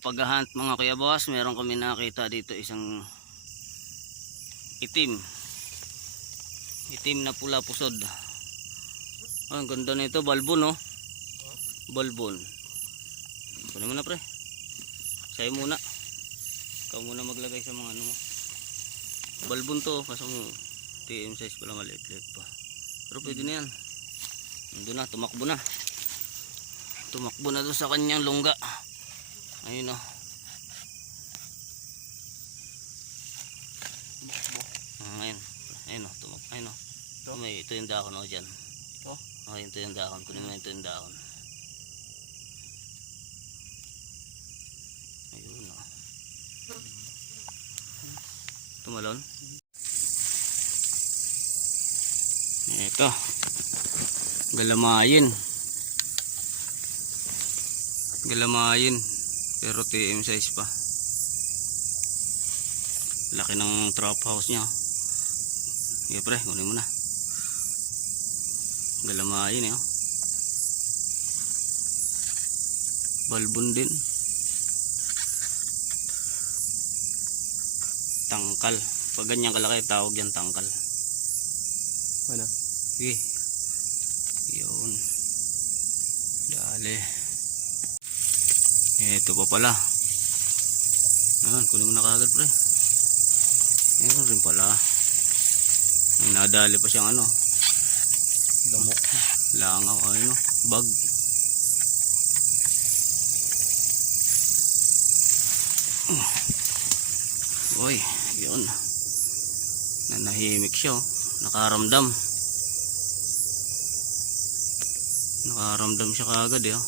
Ang paghahunt mga kuya boss, meron kami nakita dito isang itim na pula pusod. Ang ganda nito, balbon oh. Balbon. Kunin mo na pre. Sa'yo muna. Ikaw muna maglagay sa mga ano mo. Balbon to, kaso TM size pala, maliit-liit pa. Pero pwede na yan. Nandun na, tumakbo na. Tumakbo na doon sa kanyang lungga. Ayun oh. Ayun. Ayun oh, tumakbo. Ayun oh. May ito yung dahon oh dyan. Okay, ito yung dahon. Kunin mo ito yung dahon. Ayun oh. Tumalon. Ito. Galamayin. Galamayin. Pero TM size pa. Laki ng trap house niya. Sige pre, kunin mo na. Galamayin eh oh. Balbon din. Tangkal. Pag ganyan kalaki, tawag yan tangkal. Ano? Sige. Yun. Dali. Ito pa pala. Ayan, kunin mo na kagad pre. Meron rin pala. May nadali pa siyang ano. Lamok. Langaw, ano, bag. Uy, yun. Nanahimik siya oh. Nakaramdam. Nakaramdam siya kagad eh oh.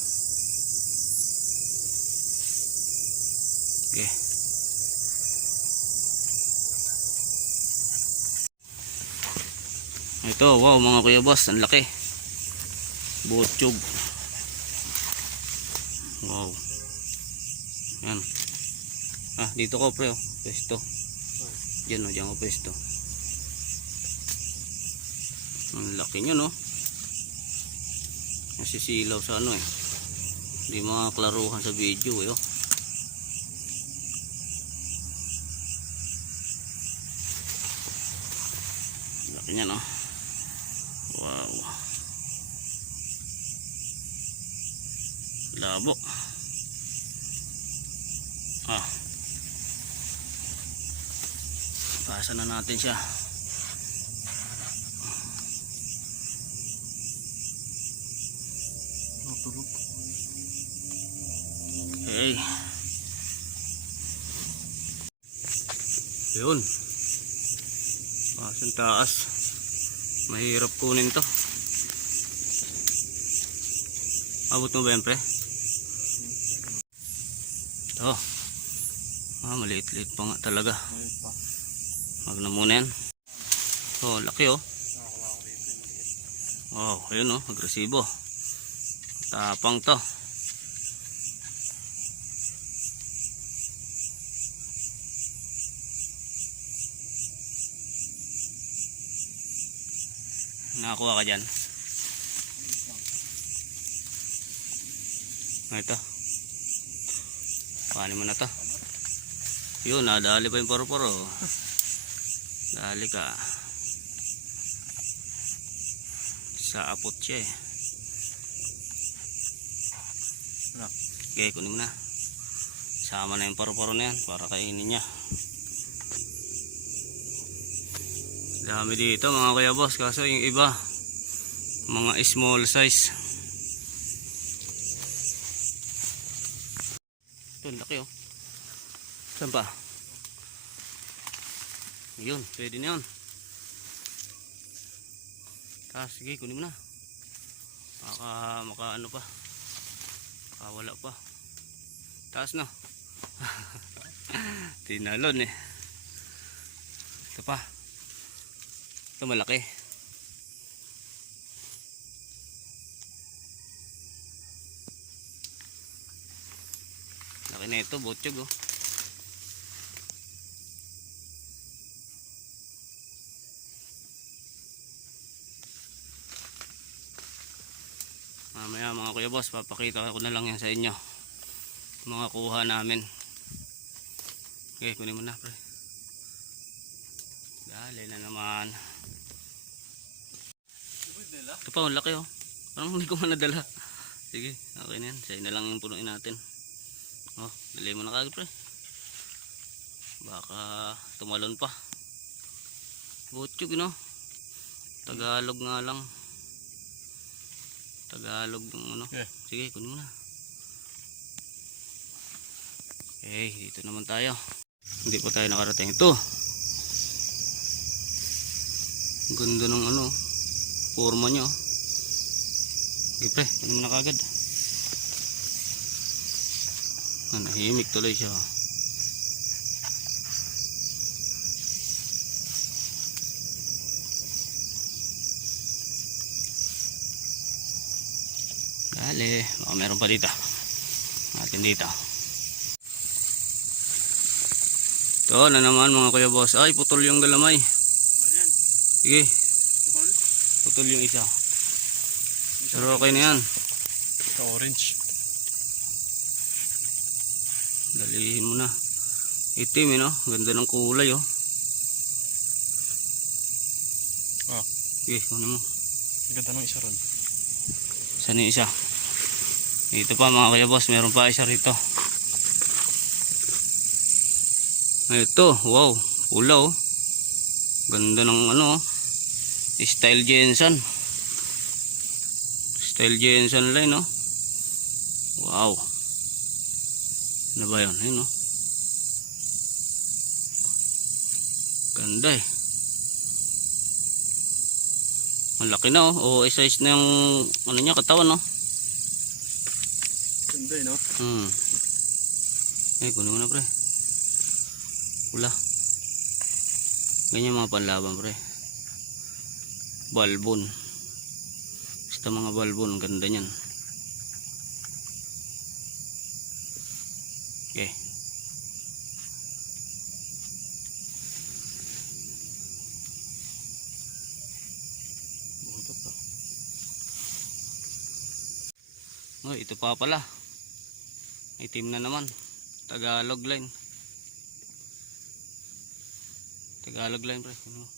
Okay. Ito, wow mga kuya boss, ang laki. Botsyog. Wow. Yan. Ah, dito ko pre oh. Pwesto. Diyan oh, diyan ko pwesto. Ang laki nyo no. Nasisilaw sa ano eh. Hindi makaklaruhan sa video eh oh. Laki niya no. Wow. Labo. Ah. Pasa na natin siya. Natulog. Okay. Yun. Pasang taas. Mahirap kunin to. Abot mo ba yan pre? Ito. Ah, maliit-liit pa nga talaga. Wag na muna yan. Oh, laki oh. Wow, ayun oh, agresibo. Tapang to. Nakakuha ka dyan. Ito. Paano mo na to? Yun, nadali pa yung poro-poro. Dali ka. Sa apot siya eh. Okay, kunin mo na. Sama na yung poro-poro na yan para kainin niya. Dami dito mga kuya boss, kaso yung iba mga small size. Ito laki oh. Saan pa? Yun, pwede na yun. Sige, kunin mo na. Maka ano pa, makawala pa. Taas na. Tinalon eh. Ito pa. Ito malaki. Laki na ito, botsyog oh. Mamaya mga kuya boss, papakita ko na lang yan sa inyo. mga kuha namin. Okay, kunin mo na pre. Dali na naman. Ito pa, ang laki oh. Parang hindi ko man nadala. Sige, okay na yan. Sa'yo na lang yung punuin natin. Oh, dali mo na kagad pre. Baka tumalon pa. Butchog no. Tagalog nga lang. Tagalog ng ano. Yeah. Sige, kunin mo na. Okay, dito naman tayo. Hindi pa tayo nakarating. Ito. Ganda ng ano. Forma nyo. Okay pre, kunin mo na kagad. Nahimik tuloy siya. Dali, baka meron pa dito. Natin dito. Ito na naman mga kuya boss. Ay, putol yung galamay. Sige. Putol yung isa. Pero okay na yan. Ito orange. Dalihin mo na. Itim no? Ganda ng kulay oh. Ah. Sige, kunin mo. Ganda ng isa ron. Saan yung isa? Dito pa mga kuya boss, meron pa isa rito. Ito, wow, pula oh. Ganda ng ano oh. Style Jensen. Style Jensen line oh. Wow. Ano ba yun? Ayun oh. Ganda eh. Malaki na oh. O size na yung ano niya, katawan no. Ganda no? Eh, kunin mo na pre. Pula. Ganyan mga panlaban pre. Balbon. Basta mga balbon, ganda niyan. Okay. Oh, ito pa pala. Itim na naman. Tagalog line. Tagalog line pre. Ano?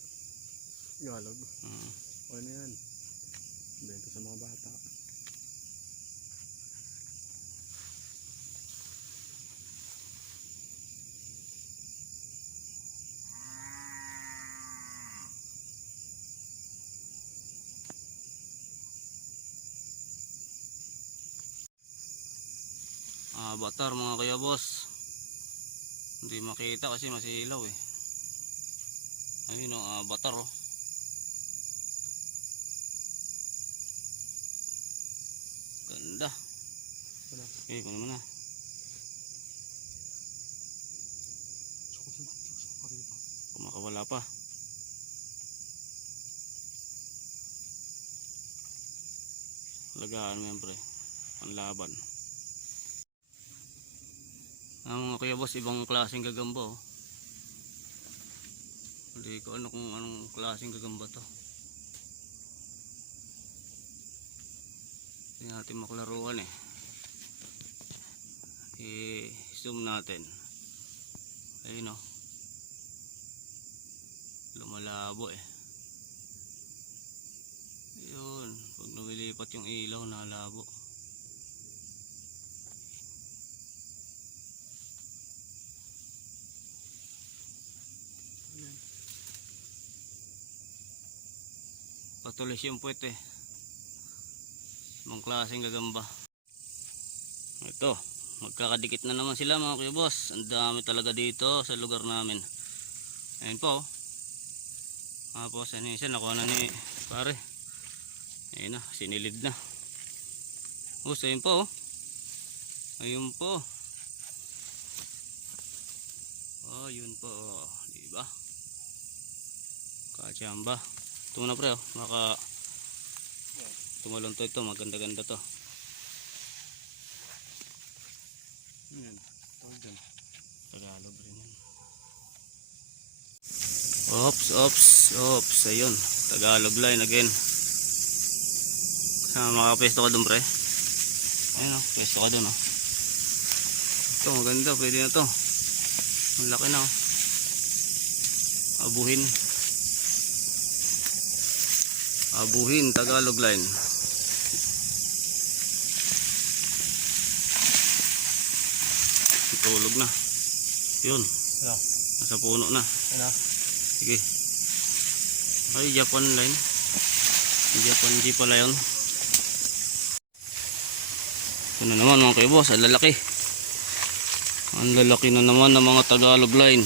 Tagalog. Ano yan? Bento sa mga bata. Batar mga kaya boss. Hindi makita kasi masilaw eh. Ayun o, batar oh. Ganda. Okay, kunin mo na. Kumakawala pa. Lagaan mo yan pre. Panlaban. Mga kuya boss, ibang klaseng gagamba oh. Hindi ko ano kung anong klaseng gagamba to. Hindi natin maklaruan eh. I-zoom natin. Ayun oh. Lumalabo eh. Ayun, pag lumilipat yung ilaw, nalabo. Patulis yung puwet eh. Ibang klaseng gagamba. Ito, magkakadikit na naman sila mga kuya boss. Ang dami talaga dito sa lugar namin. Ayun po. Tapos ano isa, nakuha na ni pare. Ayun na, sinilid na. So ayun po. Ayun po. Oh, yun po. Diba? Kachamba. Ito muna pre oh. Maka tumalon to ito. Maganda-ganda to. Yan. Tawag dyan. Tagalog rin yan. Ops. Ayun. Tagalog line again. Makapwesto ka dun pre. Ayun oh. Pwesto ka dun oh. Ito maganda, pwede na to. Ang laki na oh. Abuhin. Abuhin Tagalog line. Tulog na. Yun. Ano? Nasa puno na. Ano? Sige. Ay, Japan line. Japan G pala yun. Ito na naman mga kaibos, ang lalaki. Ang lalaki na naman ng mga Tagalog line.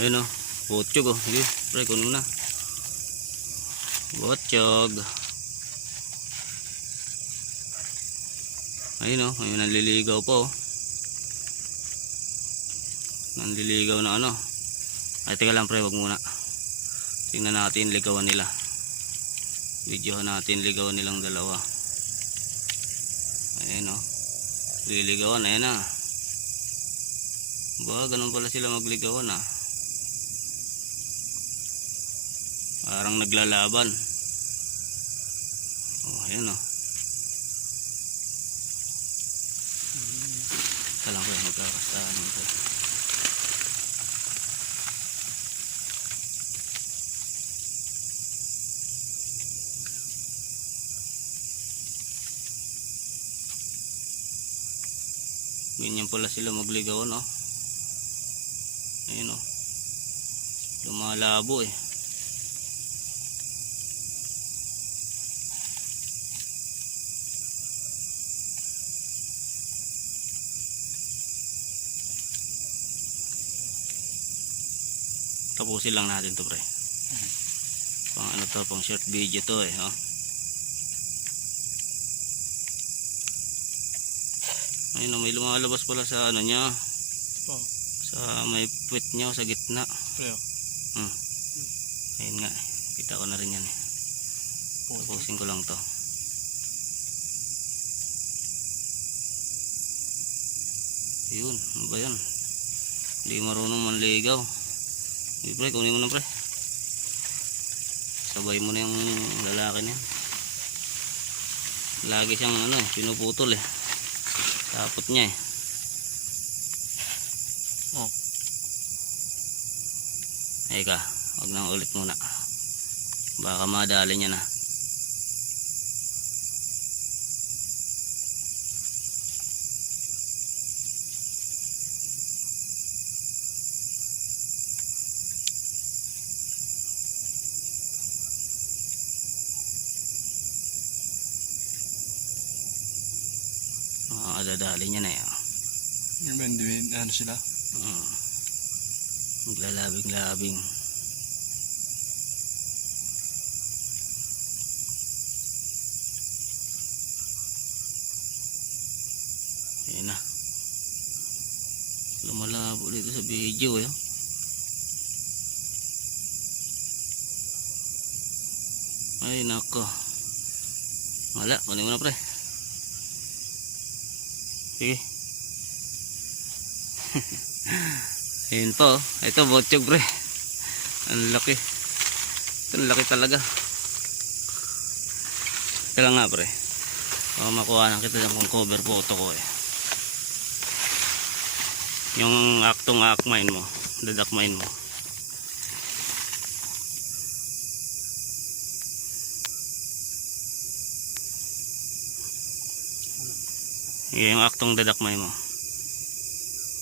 Ayun o, botsyog o. Sige, pre, kunin mo na. Botsyog. Ayun o, may nanliligaw pa o. Nanliligaw na ano. Ay, teka lang pre, wag muna. Tingnan natin ligawan nila. Videohan natin ligawan nilang dalawa. Ayun o. Liligawan, ayan na. Ba, ganun pala sila magligawan ah. Parang naglalaban. Oh, ayan o. Talang ko yung magkakastahan ito. Ganyan pala sila magligawan oh. Ayun oh. Lumalabo eh. Tapusin lang natin to pre. Pang ano to, pang short video to eh oh. Ayun oh, may lumalabas pala sa ano niya. Oh. Sa may puwet niya sa gitna. Pre, oh. Ayun nga, kita ko na rin yan eh. Tapusin ko lang to. Ayun, ano ba yan? Hindi marunong manligaw. Hindi pre, kunin mo na pre. Sabay mo na yung lalaki niya. Lagi siyang ano eh, pinuputol eh. Tapot niya eh. Oh. Eka, wag nang ulit muna. Baka madali niya na. Dadali niya na eh. Yung benduin, ano sila? Maglalabing-labing. Ayan na. Lumalabo dito sa video eh. Ay nako. Wala, kunin mo na pre. Sige. Ayun po. Ito botsyog pre. Ang laki. Ito ang laki talaga. Ito lang nga pre. Baka makuha na kita yung cover photo ko eh. Yung aktong akmain mo. Dadakmain mo. Yung aktong dadakmay mo.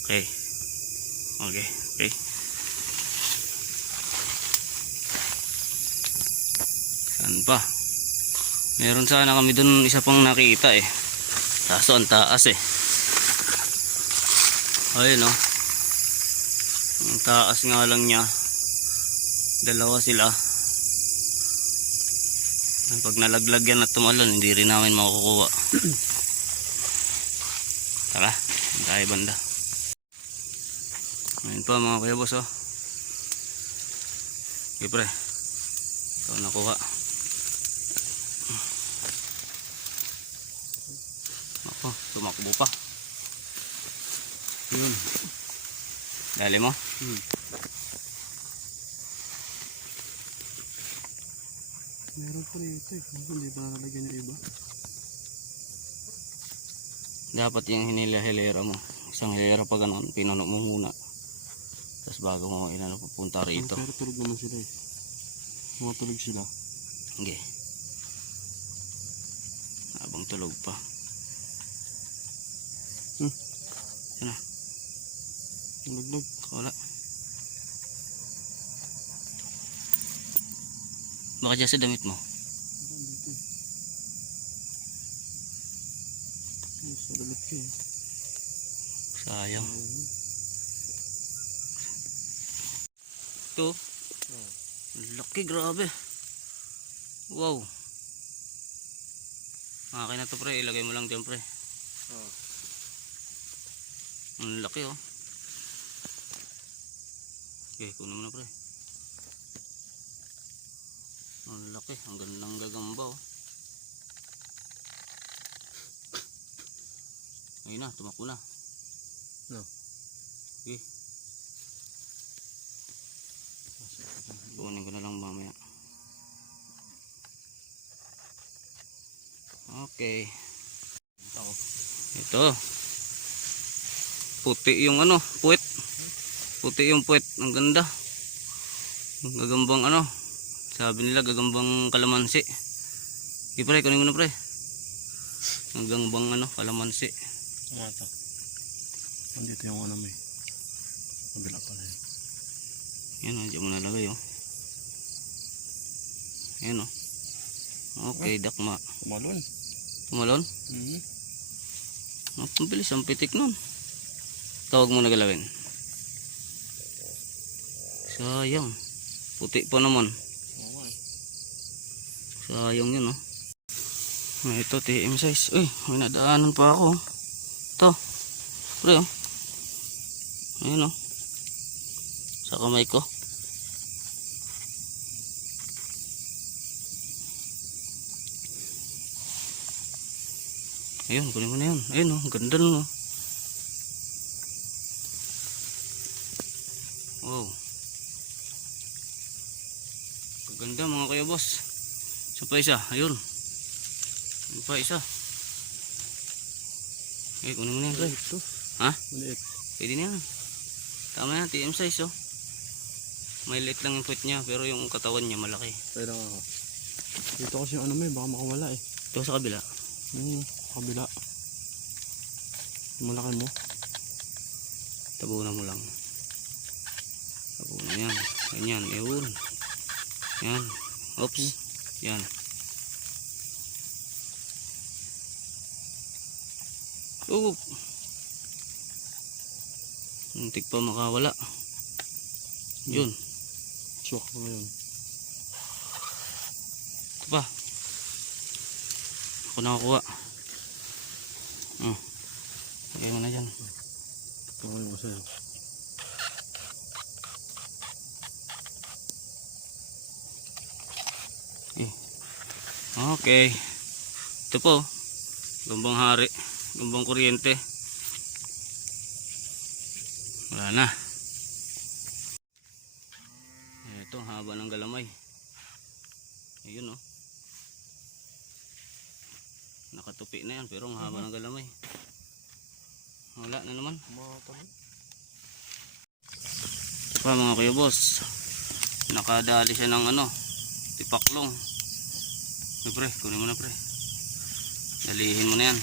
Okay. Okay. Okay. Saan pa? Meron sana kami dun isa pang nakita eh. Kaso ang taas eh. Ayun oh. Ang taas nga lang niya. Dalawa sila. Pag nalaglag yan at tumalon, hindi rin namin makukuha. Tara, tayo banda. Ayun pa mga kuya boss oh. Okay pre. Ito nakuha. Ako, tumakbo pa. Yun. Dali mo? Meron pa rito eh. Hindi pa nalagyan yung iba. Dapat yung hinila-hilera mo. Isang hilera pa ganun, pinuno mo muna. Tapos bago mo pupunta rito. Pero tulog naman sila eh. Mga tulog sila. Sige. Habang tulog pa. Yan na. Naglag. Wala. Baka dyan sa damit mo. Dito eh. Sa damit ko eh. Sayang. Ito. Laki, grabe. Wow. Akin na to pre, ilagay mo lang dyan pre. Ang laki oh. Okay, kunin mo na pre. Ang laki, ang gandang gagamba oh. Ayun na, tumakbo na. No. Okay. Kunin ko na lang mamaya. Okay. Ito. Puti yung ano, puwet. Puti yung puwet, ang ganda. Gagambang ano. Sabi nila gagambang kalamansi. Di pre, kunin mo na pre. Gagambang ano, kalamansi. Mata. Andito yung ano may. Kabila pala yun. Yan o, dyan mo nalagay o. Yan o. Okay, dakma. Kumalon. Tumalon? Ang bilis, ang pitik nun. Tawag mo na galawin. Sayang. Puti pa naman. Sayang yun o. Ito, TM size. Uy, may nadaanan pa ako. Ito. Pre o. Ayan o. Sa kamay ko. Ayun, kunin mo na yun. Ayun o, ganda nun o. Wow. Ganda mga kuya boss. Isa pa isa, ayun. Ayun pa isa. Eh, kunin mo na yan, Ray. Ito. Ha? Maliit. Pwede na yan. Tama yan, TM size oh. May liit lang yung foot niya, pero yung katawan niya malaki. Pero dito kasi yung ano may, baka makawala eh. Ito sa kabila. Kabila. Malaki mo. Tabunan mo lang. Tabunan yan. Ganyan, yun. Yan. Oops. Yan. Oh. Muntik pa makawala. Yun. Suwak mo yun. Ito pa. Ako nakakuha. Lagay mo na dyan. Kawin mo sa'yo. Okay. Ito po. Gambang hari. Gambang kuryente. Wala na. Ito, haba ng galamay. Ayun oh. Nakatupi na yan pero ang haba ng galamay. Wala na naman. Ito pa mga kuya boss. Nakadali siya ng ano, tipaklong. Pre, kunin mo na pre. Dalihin mo na yan.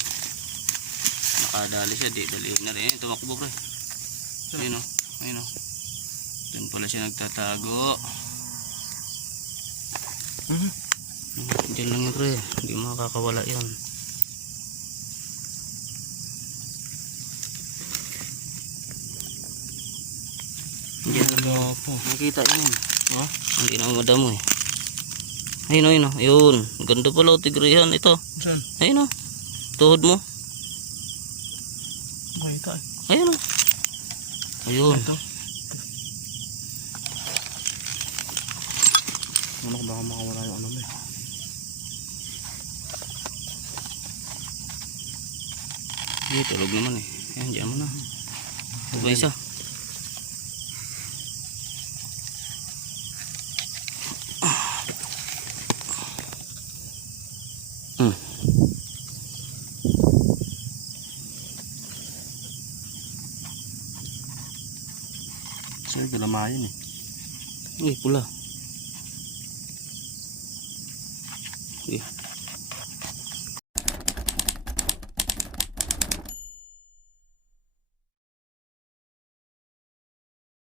Nakadali siya, dalihin na rin. Tumakbo pre. Ayun o, ayun o. Doon pala siya nagtatago. Diyan lang yun pre. Hindi makakawala yun. Diyan lang po. Nakita yun. Hindi na madamo eh. Ayun o, ayun o. Ayun. Ganda pala o, tigrihan ito. Saan? Ayun o. Tuhod mo. Makita eh. Ayun o. Ayun. Ito. Ano ko baka makawala yung ano may. Hindi, tulog naman eh. Ayan, diyan mo na. Ito pa isa. Ay, galamayin eh. Uy, pula. Uy.